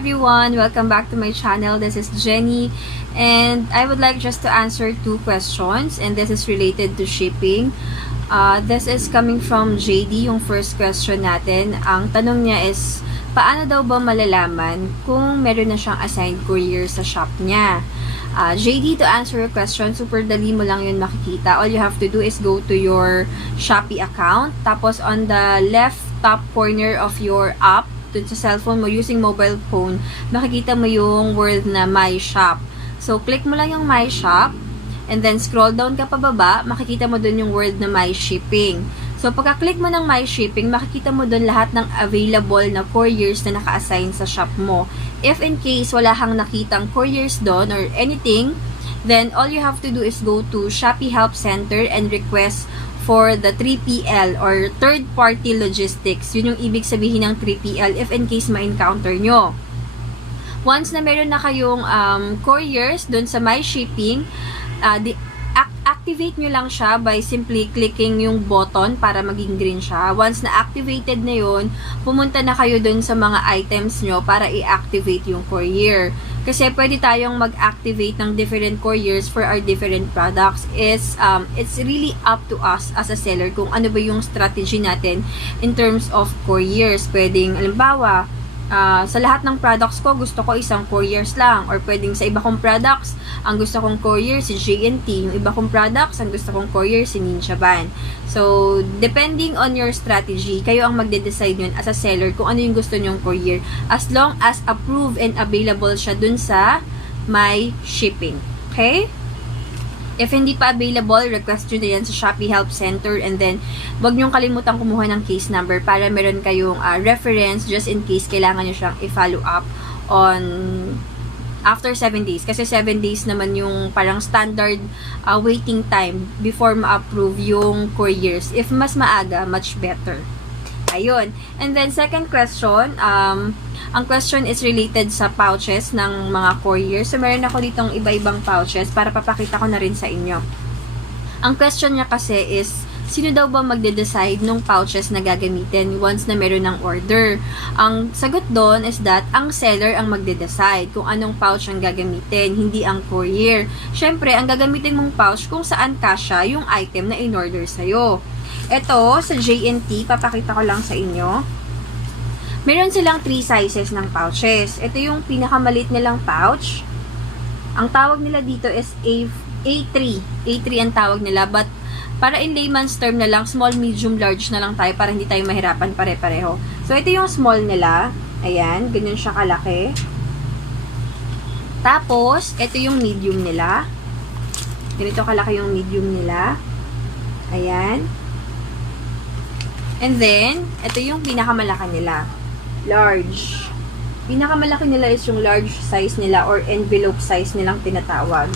everyone! Welcome back to my channel. This is Jenny and I would like just to answer 2 questions and this is related to shipping. This is coming from JD, yung first question natin. Ang tanong niya is, paano daw ba malalaman kung meron na siyang assigned courier sa shop niya? JD, to answer your question, super dali mo lang yun makikita. All you have to do is go to your Shopee account. Tapos on the left top corner of your app, dun sa cellphone mo, using mobile phone, makikita mo yung word na My Shop. So, click mo lang yung My Shop, and then scroll down ka pababa, makikita mo dun yung word na My Shipping. So, pagka-click mo ng My Shipping, makikita mo dun lahat ng available na couriers na naka-assign sa shop mo. If in case wala kang nakitang couriers doon or anything, then all you have to do is go to Shopee Help Center and request for the 3PL or third party logistics. Yun yung ibig sabihin ng 3PL if in case ma-encounter nyo. Once na meron na kayong couriers dun sa My Shipping, activate nyo lang siya by simply clicking yung button para maging green siya. Once na activated na yun, pumunta na kayo dun sa mga items nyo para i-activate yung courier. Kasi pwede tayong mag-activate ng different couriers for our different products. It's really up to us as a seller kung ano ba yung strategy natin in terms of couriers. Pwedeng, alimbawa, sa lahat ng products ko, gusto ko isang couriers lang. Or pwedeng sa iba kong products, ang gusto kong courier si J&T. Yung iba kong products, ang gusto kong courier si Ninja Van. So, depending on your strategy, kayo ang magde-decide yun as a seller kung ano yung gusto nyong courier. As long as approved and available siya dun sa My Shipping. Okay? If hindi pa available, request nyo na yan sa Shopee Help Center and then wag nyong kalimutan kumuha ng case number para meron kayong reference just in case kailangan nyo siyang i-follow up on after 7 days. Kasi 7 days naman yung parang standard waiting time before ma-approve yung couriers. If mas maaga, much better. Ayun. And then second question, ang question is related sa pouches ng mga couriers. So, meron ako ditong iba-ibang pouches para papakita ko na rin sa inyo. Ang question niya kasi is, sino daw ba magde-decide nung pouches na gagamitin once na meron ng order? Ang sagot doon is that, ang seller ang magde-decide kung anong pouch ang gagamitin, hindi ang courier. Siyempre, ang gagamitin mong pouch kung saan kasya yung item na in-order sa'yo. Ito, sa J&T, papakita ko lang sa inyo. Meron silang 3 sizes ng pouches. Ito yung pinakamalit nilang pouch. Ang tawag nila dito is A3. A3 ang tawag nila. But, para in layman's term na lang, small, medium, large na lang tayo para hindi tayo mahirapan pare-pareho. So, ito yung small nila. Ayan, ganyan siya kalaki. Tapos, ito yung medium nila. Ganito kalaki yung medium nila. Ayan. And then, ito yung pinakamalaki nila. Large. Pinakamalaki nila is yung large size nila or envelope size nilang tinatawag.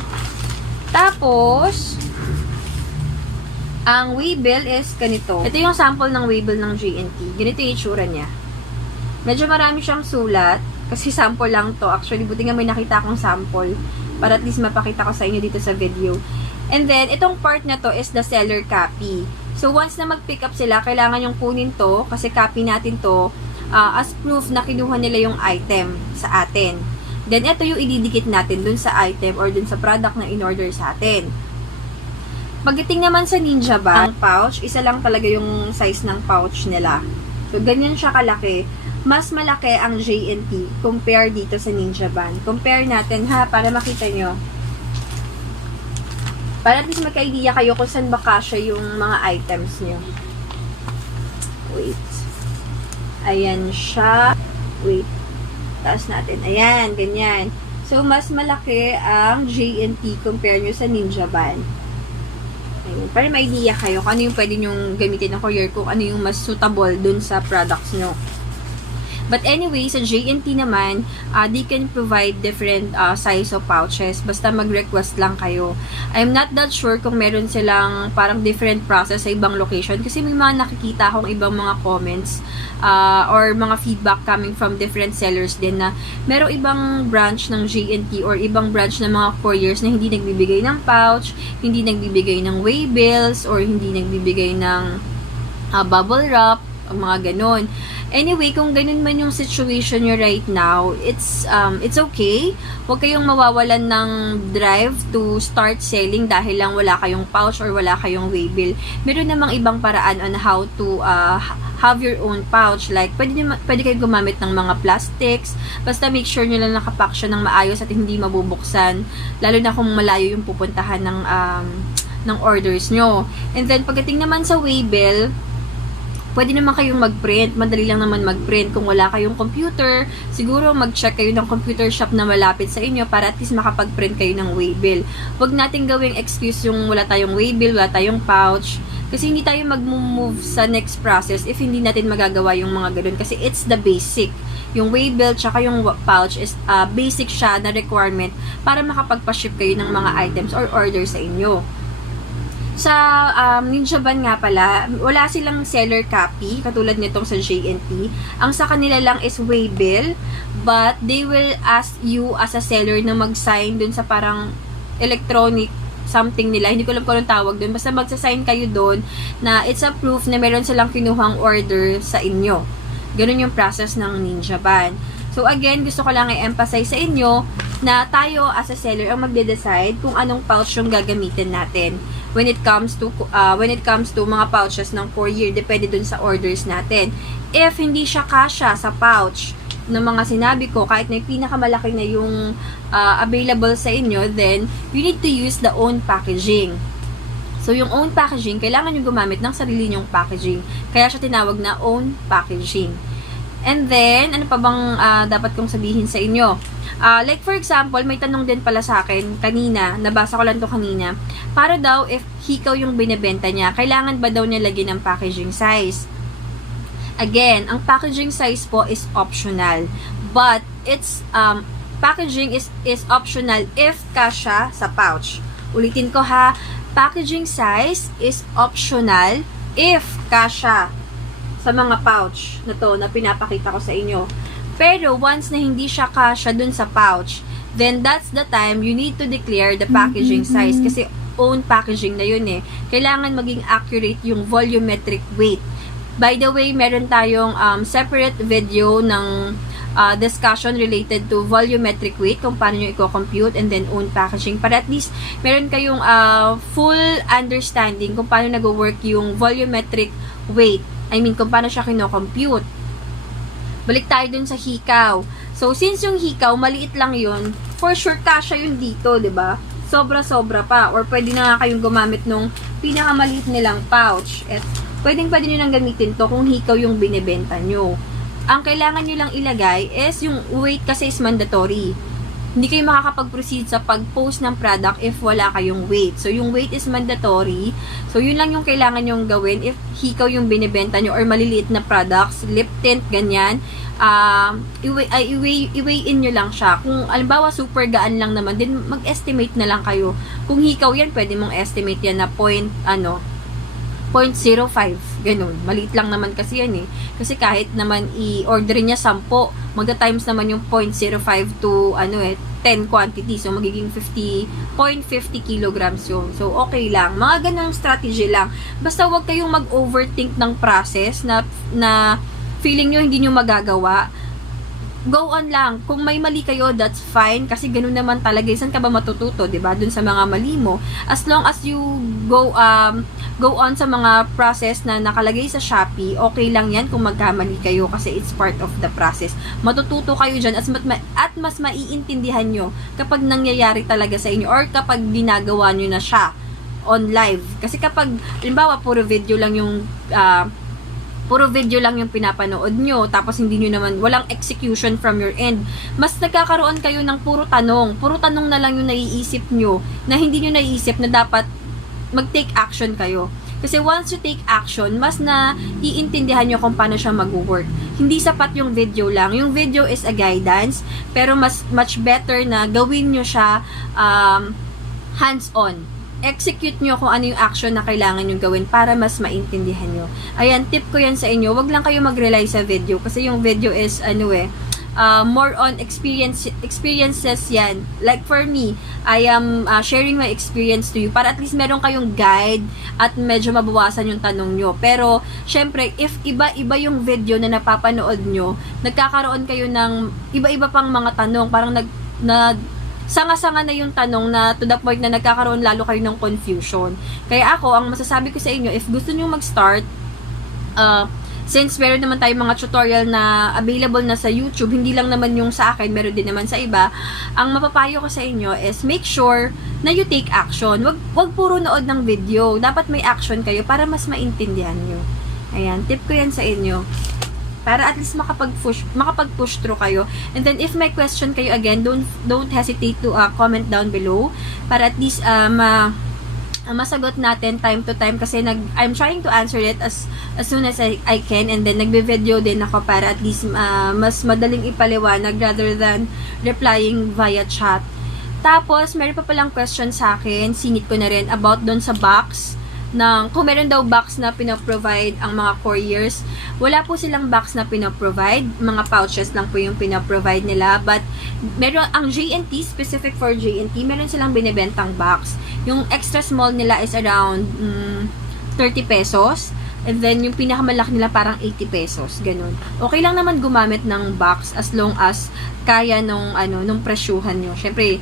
Tapos, ang waybill is ganito. Ito yung sample ng waybill ng J&T. Ganito yung itsura niya. Medyo marami siyang sulat kasi sample lang to. Actually, buti nga may nakita akong sample para at least mapakita ko sa inyo dito sa video. And then, itong part na to is the seller copy. So, once na mag-pick up sila, kailangan yung kunin to kasi copy natin to as proof na kinuha nila yung item sa atin. Then, ito yung ididikit natin dun sa item or dun sa product na in-order sa atin. Pagdating naman sa Ninja Van, ang pouch, isa lang talaga yung size ng pouch nila. So, ganyan siya kalaki. Mas malaki ang J&T compare dito sa Ninja Van. Compare natin ha, para makita nyo. Para at least magka-idea kayo kung saan ba kasya yung mga items nyo. Wait. Ayan siya. Wait. Taas natin. Ayan, ganyan. So, mas malaki ang J&T compare nyo sa Ninja Van. Ayan. Para ma-idea kayo kung ano yung pwede nyong gamitin ng courier, kung ano yung mas suitable dun sa products nyo. But anyway, sa J&T naman, they can provide different size of pouches. Basta mag-request lang kayo. I'm not that sure kung meron silang parang different process sa ibang location. Kasi may mga nakikita akong ibang mga comments or mga feedback coming from different sellers din na merong ibang branch ng J&T or ibang branch ng mga couriers na hindi nagbibigay ng pouch, hindi nagbibigay ng waybills, or hindi nagbibigay ng bubble wrap. mga ganon. Anyway, kung ganun man yung situation nyo right now, it's okay. Huwag kayong mawawalan ng drive to start selling dahil lang wala kayong pouch or wala kayong waybill. Meron namang ibang paraan on how to have your own pouch. Like, pwede kayo gumamit ng mga plastics. Basta make sure nyo lang nakapack siya ng maayos at hindi mabubuksan. Lalo na kung malayo yung pupuntahan ng orders nyo. And then, pagdating naman sa waybill, pwede naman kayong mag-print. Madali lang naman mag-print. Kung wala kayong computer, siguro mag-check kayo ng computer shop na malapit sa inyo para at least makapag-print kayo ng waybill. Huwag natin gawing excuse yung wala tayong waybill, wala tayong pouch. Kasi hindi tayo mag-move sa next process if hindi natin magagawa yung mga ganun. Kasi it's the basic. Yung waybill tsaka yung pouch is basic siya na requirement para makapagpa-ship kayo ng mga items or order sa inyo. Sa Ninja Van nga pala, wala silang seller copy, katulad nitong sa JNT. Ang sa kanila lang is waybill, but they will ask you as a seller na mag-sign dun sa parang electronic something nila. Hindi ko alam kung anong tawag dun. Basta magsasign kayo dun na it's a proof na meron silang kinuhang order sa inyo. Ganun yung process ng Ninja Van. So again, gusto ko lang i-emphasize sa inyo na tayo as a seller ang magde-decide kung anong pouch yung gagamitin natin. When it comes to mga pouches ng courier, depende dun sa orders natin. If hindi siya kasya sa pouch ng mga sinabi ko, kahit na pinakamalaki na yung available sa inyo, then you need to use the own packaging. So, yung own packaging, kailangan nyo gumamit ng sarili nyong packaging. Kaya siya tinawag na own packaging. And then, ano pa bang dapat kong sabihin sa inyo? Like for example, may tanong din pala sa akin kanina, nabasa ko lang to kanina. Para daw, if hikaw yung binebenta niya, kailangan ba daw niya lagyan ng packaging size? Again, ang packaging size po is optional. But, it's, packaging is optional if kasya sa pouch. Ulitin ko ha, packaging size is optional if kasya sa mga pouch na to na pinapakita ko sa inyo. Pero once na hindi siya kasya dun sa pouch, then that's the time you need to declare the packaging size. Kasi own packaging na yun eh. Kailangan maging accurate yung volumetric weight. By the way, meron tayong separate video ng discussion related to volumetric weight, kung paano nyo i-compute, and then own packaging. Para at least meron kayong full understanding kung paano nag-work yung volumetric weight. I mean, kung paano siya kino-compute. Balik tayo dun sa hikaw. So, since yung hikaw, maliit lang yun, for sure, kasya yun dito, ba diba? Sobra-sobra pa. Or pwede na nga kayong gumamit nung pinakamaliit nilang pouch. At pwedeng-pwede nyo nang gamitin to kung hikaw yung binibenta nyo. Ang kailangan nyo lang ilagay is yung weight kasi is mandatory. Hindi kayo makakapag-proceed sa pag-post ng product if wala kayong weight. So, yung weight is mandatory. So, yun lang yung kailangan nyong gawin if hikaw yung binibenta nyo or maliliit na products, lip tint, ganyan. I-weigh-in nyo lang siya. Kung, alimbawa, super gaan lang naman, din mag-estimate na lang kayo. Kung hikaw yan, pwede mong estimate yan na 0.05. Ganun. Maliit lang naman kasi yan eh. Kasi kahit naman i-order niya 10, magda-times naman yung 0.05 to 10 quantity. So, magiging 0.50 kilograms yun. So, okay lang. Mga ganun strategy lang. Basta huwag kayong mag-overthink ng process na feeling nyo hindi nyo magagawa. Go on lang. Kung may mali kayo, that's fine. Kasi ganun naman talaga. Saan ka ba matututo, diba? Dun sa mga mali mo. As long as you go on sa mga process na nakalagay sa Shopee, okay lang yan kung magkamali kayo kasi it's part of the process. Matututo kayo dyan at mas maiintindihan nyo kapag nangyayari talaga sa inyo or kapag ginagawa nyo na siya on live. Kasi kapag, halimbawa, puro video lang yung pinapanood nyo, tapos hindi nyo naman, walang execution from your end, mas nagkakaroon kayo ng puro tanong na lang yung naiisip nyo, na hindi nyo naiisip na dapat mag-take action kayo. Kasi once you take action, mas na iintindihan nyo kung paano siya mag-work. Hindi sapat yung video lang. Yung video is a guidance, pero much better na gawin nyo siya hands-on. Execute nyo kung ano yung action na kailangan nyo gawin para mas maintindihan nyo. Ayan, tip ko yan sa inyo. Wag lang kayo mag-rely sa video kasi yung video is, more on experiences yan. Like for me, I am sharing my experience to you para at least meron kayong guide at medyo mabawasan yung tanong nyo. Pero, syempre, if iba-iba yung video na napapanood nyo, nagkakaroon kayo ng iba-iba pang mga tanong, parang sanga-sanga na yung tanong na to the point na nagkakaroon lalo kayo ng confusion. Kaya ako, ang masasabi ko sa inyo, if gusto nyo mag-start, since meron naman tayong mga tutorial na available na sa YouTube, hindi lang naman yung sa akin, meron din naman sa iba, ang mapapayo ko sa inyo is make sure na you take action. Wag puro nood ng video. Dapat may action kayo para mas maintindihan nyo. Ayan, tip ko yan sa inyo. Para at least makapag-push through kayo. And then, if may question kayo again, don't hesitate to comment down below. Para at least, masagot natin time to time. Kasi I'm trying to answer it as soon as I can. And then, nagbe-video din ako para at least mas madaling ipaliwanag rather than replying via chat. Tapos, meron pa palang question sa akin. Sinit ko na rin about doon sa box. Kung meron daw box na pinaprovide ang mga couriers, wala po silang box na pinaprovide, mga pouches lang po yung pinaprovide nila, but meron ang J&T, specific for J&T, meron silang binibentang box. Yung extra small nila is around 30 pesos, and then yung pinakamalaki nila parang 80 pesos, ganun. Okay lang naman gumamit ng box as long as kaya nung presyuhan nyo. Syempre,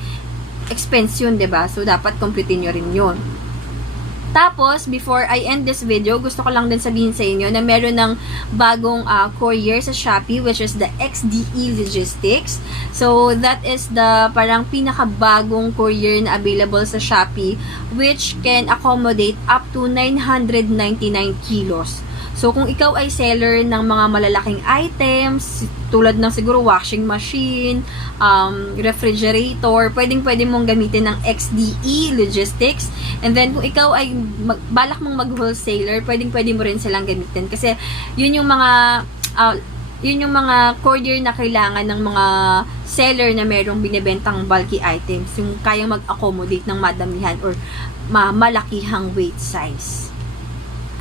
expense yun, diba? So, dapat computein nyo rin yun. Tapos, before I end this video, gusto ko lang din sabihin sa inyo na meron ng bagong courier sa Shopee, which is the XDE Logistics. So, that is the parang pinakabagong courier na available sa Shopee, which can accommodate up to 999 kilos. So, kung ikaw ay seller ng mga malalaking items, tulad ng siguro washing machine, refrigerator, pwedeng-pwede mong gamitin ng XDE Logistics. And then, kung ikaw ay balak mong mag-wholesaler, pwedeng-pwede mo rin silang gamitin. Kasi, yun yung mga courier na kailangan ng mga seller na merong binibentang bulky items. Yung kayang mag-accommodate ng madamihan or malakihang weight size.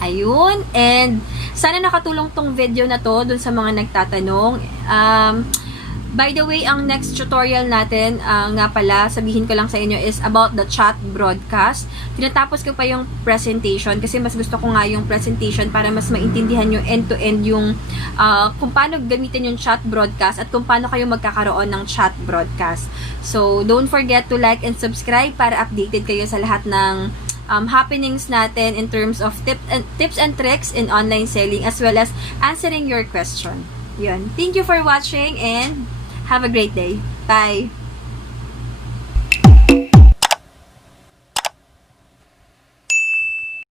Ayun, and sana nakatulong tong video na to dun sa mga nagtatanong. By the way, ang next tutorial natin, nga pala, sabihin ko lang sa inyo, is about the chat broadcast. Tinatapos ko pa yung presentation kasi mas gusto ko nga yung presentation para mas maintindihan nyo end-to-end yung kung paano gamitin yung chat broadcast at kung paano kayo magkakaroon ng chat broadcast. So, don't forget to like and subscribe para updated kayo sa lahat ng happenings natin in terms of tips and tricks in online selling as well as answering your question. Yun. Thank you for watching and have a great day. Bye!